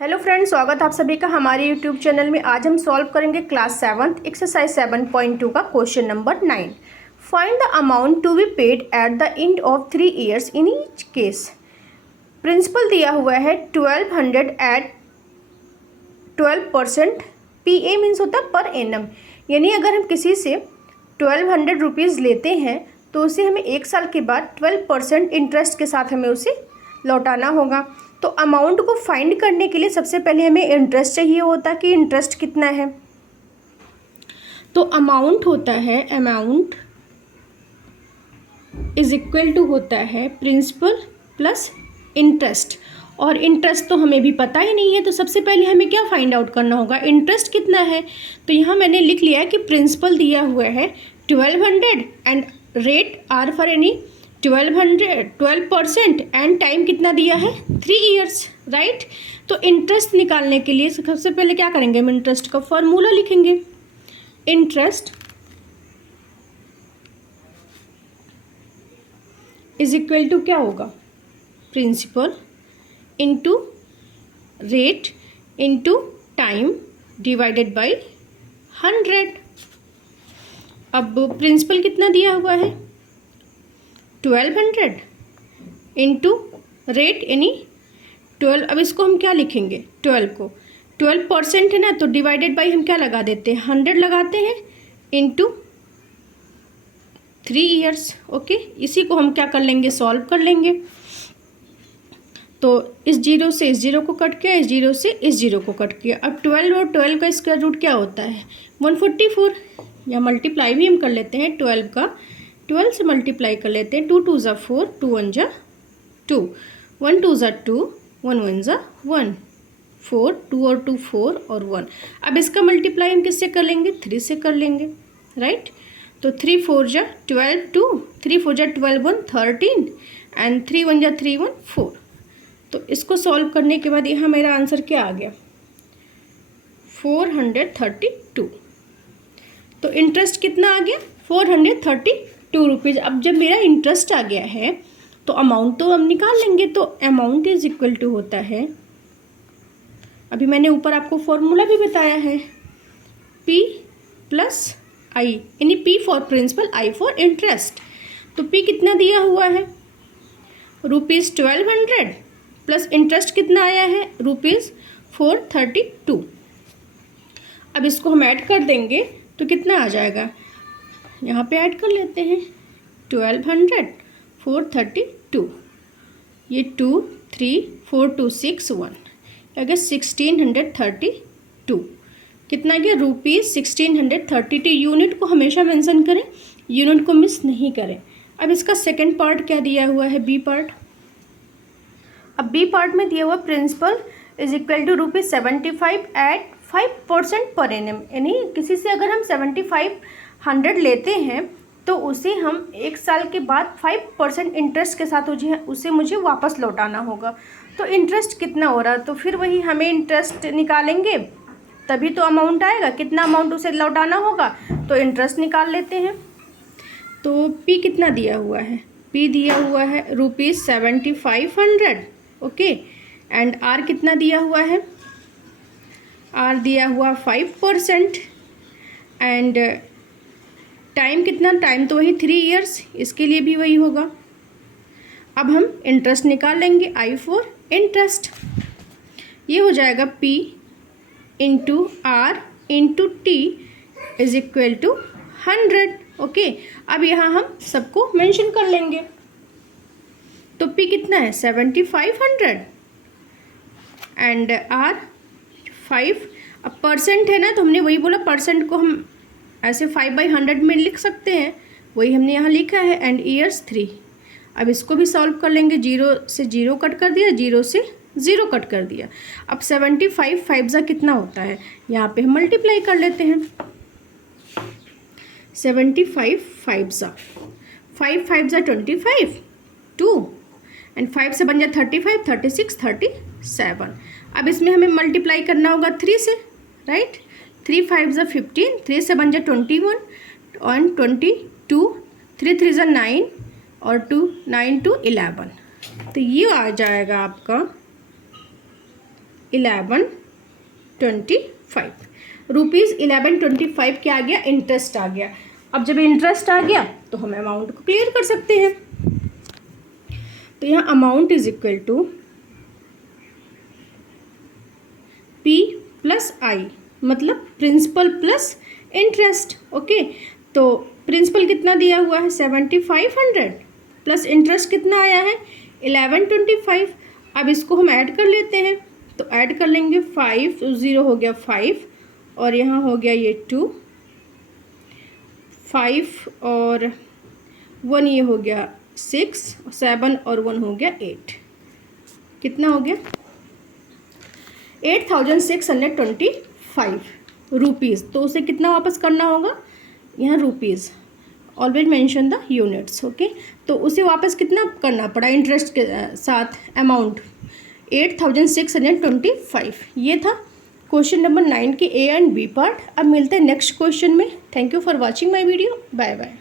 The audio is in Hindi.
हेलो फ्रेंड्स, स्वागत है आप सभी का हमारे यूट्यूब चैनल में। आज हम सॉल्व करेंगे क्लास 7 एक्सरसाइज 7.2 का question number 9। Find the amount to be paid at the end of 3 years in each case. Principal दिया हुआ है 1200 एट 12%। पी ए मीन्स होता है पर एनम, यानी अगर हम किसी से 1200 रुपीज़ लेते हैं तो उसे हमें 1 साल के बाद 12% इंटरेस्ट के साथ हमें उसे लौटाना होगा। तो अमाउंट को फाइंड करने के लिए सबसे पहले हमें इंटरेस्ट चाहिए होता कि इंटरेस्ट कितना है। तो अमाउंट होता है, अमाउंट इज इक्वल टू होता है प्रिंसिपल प्लस इंटरेस्ट। और इंटरेस्ट तो हमें भी पता ही नहीं है, तो सबसे पहले हमें क्या फाइंड आउट करना होगा, इंटरेस्ट कितना है। तो यहाँ मैंने लिख लिया है कि प्रिंसिपल दिया हुआ है 1200 and rate R for any 12% and time कितना दिया है 3 ईयर्स, राइट। तो इंटरेस्ट निकालने के लिए सबसे पहले क्या करेंगे, हम इंटरेस्ट का फॉर्मूला लिखेंगे। इंटरेस्ट इज इक्वल टू क्या होगा, principal into rate into time divided by 100। अब प्रिंसिपल कितना दिया हुआ है 1200 इंटू रेट यानी 12। अब इसको हम क्या लिखेंगे, 12 को 12% है ना, तो डिवाइडेड बाई हम क्या लगा देते हैं 100 लगाते हैं इंटू 3 ईयर्स। ओके, इसी को हम क्या कर लेंगे, सॉल्व कर लेंगे। तो इस जीरो से इस जीरो को कट किया, इस जीरो से इस जीरो को कट किया। अब 12 और 12 का स्क्वायर रूट क्या होता है 144। या मल्टीप्लाई भी हम कर लेते हैं, 12 का 12 से मल्टीप्लाई कर लेते हैं। 2 2 ज़ा 4, 2 1 ज़ा 2, 1 2 ज़ा 2, 1 1 ज़ा 1, 4 2 और 2 4 और 1। अब इसका मल्टीप्लाई हम किससे कर लेंगे, 3 से कर लेंगे, राइट। तो 3 4 ज़ा 12 2, 3 4 ज़ा 12 1 13 एंड 3 1 ज़ा 3 1 4। तो इसको सॉल्व करने के बाद यहाँ मेरा आंसर क्या आ गया 432। तो इंटरेस्ट कितना आ गया 432 रुपीज़। अब जब मेरा इंटरेस्ट आ गया है तो अमाउंट तो हम निकाल लेंगे। तो अमाउंट इज इक्वल टू होता है, अभी मैंने ऊपर आपको फॉर्मूला भी बताया है, P प्लस आई, यानी P for principal, I for interest. तो P कितना दिया हुआ है ₹1200 प्लस इंटरेस्ट कितना आया है ₹432। अब इसको हम ऐड कर देंगे तो कितना आ जाएगा, यहाँ पे ऐड कर लेते हैं 1200 432, ये 2 3 4 2 6 1 अगर 1632 कितना गया ₹1632। यूनिट को हमेशा मेंशन करें, यूनिट को मिस नहीं करें। अब इसका सेकंड पार्ट क्या दिया हुआ है, बी पार्ट। अब बी पार्ट में दिया हुआ principal is equal to ₹75 at 5% per annum, यानी किसी से अगर हम 7500 लेते हैं तो उसे हम 1 साल के बाद 5% इंटरेस्ट के साथ उसे मुझे वापस लौटाना होगा। तो इंटरेस्ट कितना हो रहा है, तो फिर वही हमें इंटरेस्ट निकालेंगे तभी तो अमाउंट आएगा, कितना अमाउंट उसे लौटाना होगा। तो इंटरेस्ट निकाल लेते हैं। तो पी कितना दिया हुआ है, पी दिया हुआ है ₹7500, ओके। एंड आर कितना दिया हुआ है, आर दिया हुआ 5%। एंड टाइम कितना, टाइम तो वही 3 ईयर्स, इसके लिए भी वही होगा। अब हम इंटरेस्ट निकाल लेंगे, आई फॉर इंटरेस्ट। ये हो जाएगा P into R into T is equal to 100, okay. अब यहाँ हम सबको मेंशन कर लेंगे। तो P कितना है 7500 एंड R 5। अब परसेंट है ना, तो हमने वही बोला, परसेंट को हम ऐसे 5/100 में लिख सकते हैं, वही हमने यहाँ लिखा है। And years 3। अब इसको भी सॉल्व कर लेंगे, 0 से 0 कट कर दिया, 0 से 0 कट कर दिया। अब 75 5 ज़ा कितना होता है, यहाँ पे हम मल्टीप्लाई कर लेते हैं। 75 5 ज़ा 5 5 ज़ा 25 2 एंड 5 से बन जाए 35 36 37। अब इसमें हमें मल्टीप्लाई करना होगा 3 से, राइट। 3 5 ज़ा 15, 3 से बन जाए 21 और 22, 3 3 ज़ा 9 और 2 9 2 11। तो ये आ जाएगा आपका 1125 रुपीज़ 1125 क्या आ गया, इंटरेस्ट आ गया। अब जब इंटरेस्ट आ गया तो हम अमाउंट को क्लियर कर सकते हैं। तो यहाँ amount is equal to P plus I, मतलब प्रिंसिपल प्लस इंटरेस्ट। ओके, तो प्रिंसिपल कितना दिया हुआ है 7500 प्लस इंटरेस्ट कितना आया है 1125। अब इसको हम ऐड कर लेते हैं, तो ऐड कर लेंगे 5, 0 हो गया 5 और यहाँ हो गया ये 2, 5 और 1 ये हो गया 6, 7 और 1 हो गया 8। कितना हो गया 8625 रुपीज़। तो उसे कितना वापस करना होगा, यहाँ rupees, always mention the units. Okay, तो उसे वापस कितना करना पड़ा इंटरेस्ट के साथ, अमाउंट 8625। ये था क्वेश्चन नंबर 9 के A एंड B पार्ट। अब मिलते हैं नेक्स्ट क्वेश्चन में। Thank you for watching my video. Bye bye.